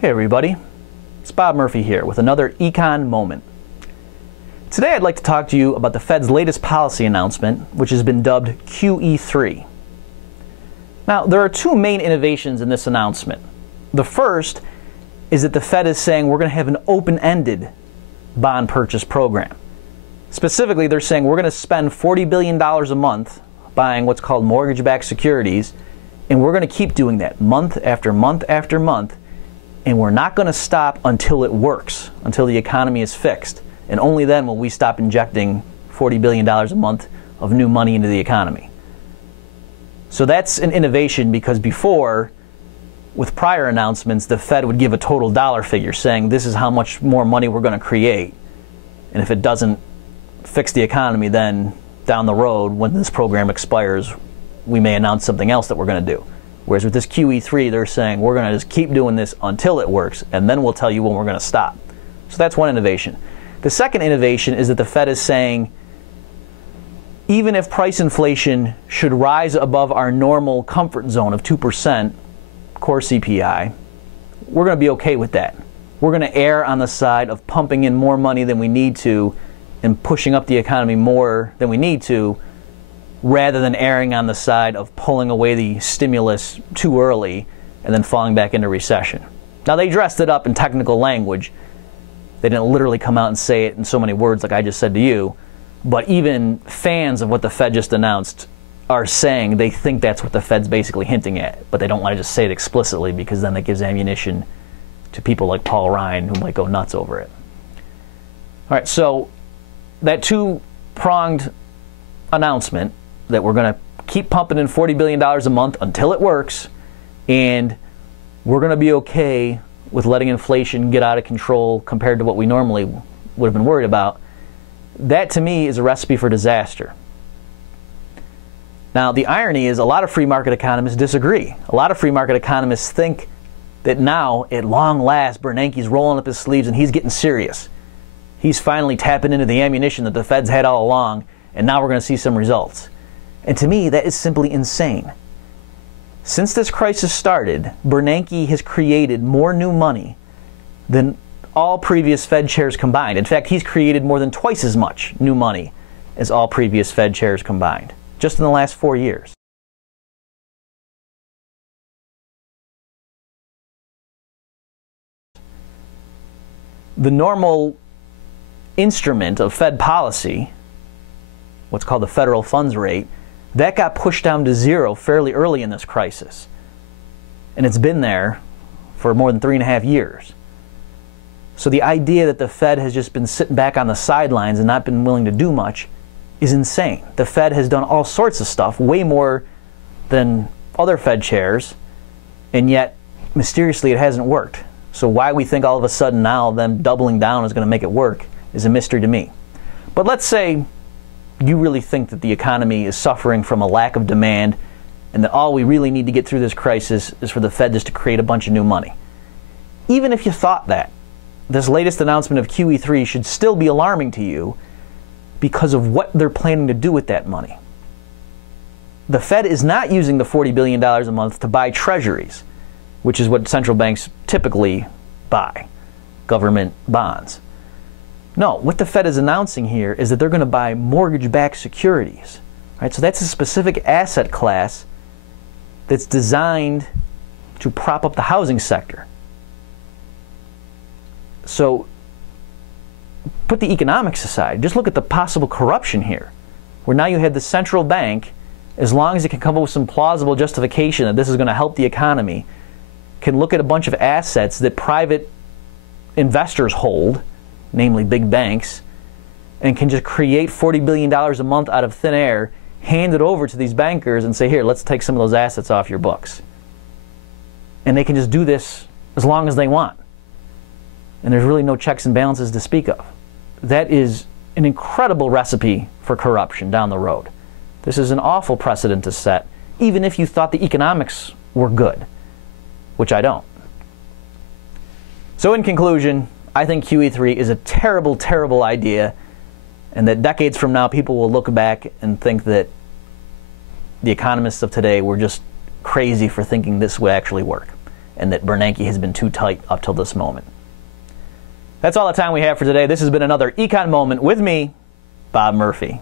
Hey everybody, it's Bob Murphy here with another Econ Moment. Today I'd like to talk to you about the Fed's latest policy announcement, which has been dubbed QE3. Now, there are two main innovations in this announcement. The first is that the Fed is saying we're going to have an open-ended bond purchase program. Specifically, they're saying we're going to spend $40 billion a month buying what's called mortgage-backed securities, and we're going to keep doing that month after month after month. And we're not going to stop until it works, until the economy is fixed. And only then will we stop injecting $40 billion a month of new money into the economy. So that's an innovation, because before, with prior announcements, the Fed would give a total dollar figure saying this is how much more money we're going to create. And if it doesn't fix the economy, then down the road, when this program expires, we may announce something else that we're going to do. Whereas with this QE3, they're saying we're going to just keep doing this until it works, and then we'll tell you when we're going to stop. So that's one innovation. The second innovation is that the Fed is saying even if price inflation should rise above our normal comfort zone of 2% core CPI, we're going to be okay with that. We're going to err on the side of pumping in more money than we need to and pushing up the economy more than we need to, rather than erring on the side of pulling away the stimulus too early and then falling back into recession. Now, they dressed it up in technical language. They didn't literally come out and say it in so many words like I just said to you, but even fans of what the Fed just announced are saying they think that's what the Fed's basically hinting at, but they don't want to just say it explicitly, because then that gives ammunition to people like Paul Ryan who might go nuts over it. All right, so that two-pronged announcement that we're going to keep pumping in $40 billion a month until it works, and we're going to be okay with letting inflation get out of control compared to what we normally would have been worried about, that to me is a recipe for disaster. Now, the irony is a lot of free market economists disagree. A lot of free market economists think that now, at long last, Bernanke's rolling up his sleeves and he's getting serious. He's finally tapping into the ammunition that the Fed's had all along, and now we're going to see some results. And to me, that is simply insane. Since this crisis started, Bernanke has created more new money than all previous Fed chairs combined. In fact, he's created more than twice as much new money as all previous Fed chairs combined, just in the last 4 years. The normal instrument of Fed policy, what's called the federal funds rate, that got pushed down to zero fairly early in this crisis. And it's been there for more than 3.5 years. So the idea that the Fed has just been sitting back on the sidelines and not been willing to do much is insane. The Fed has done all sorts of stuff, way more than other Fed chairs, and yet mysteriously it hasn't worked. So why we think all of a sudden now them doubling down is going to make it work is a mystery to me. But let's say you really think that the economy is suffering from a lack of demand and that all we really need to get through this crisis is for the Fed just to create a bunch of new money. Even if you thought that, this latest announcement of QE3 should still be alarming to you because of what they're planning to do with that money. The Fed is not using the $40 billion a month to buy treasuries, which is what central banks typically buy, government bonds. No, what the Fed is announcing here is that they're going to buy mortgage-backed securities. Right? So that's a specific asset class that's designed to prop up the housing sector. So put the economics aside. Just look at the possible corruption here, where now you have the central bank, as long as it can come up with some plausible justification that this is going to help the economy, can look at a bunch of assets that private investors hold, namely big banks, and can just create $40 billion a month out of thin air, hand it over to these bankers and say, here, let's take some of those assets off your books. And they can just do this as long as they want. And there's really no checks and balances to speak of. That is an incredible recipe for corruption down the road. This is an awful precedent to set, even if you thought the economics were good, which I don't. So in conclusion, I think QE3 is a terrible, terrible idea, and that decades from now people will look back and think that the economists of today were just crazy for thinking this would actually work. and that Bernanke has been too tight up till this moment. That's all the time we have for today. This has been another Econ Moment with me, Bob Murphy.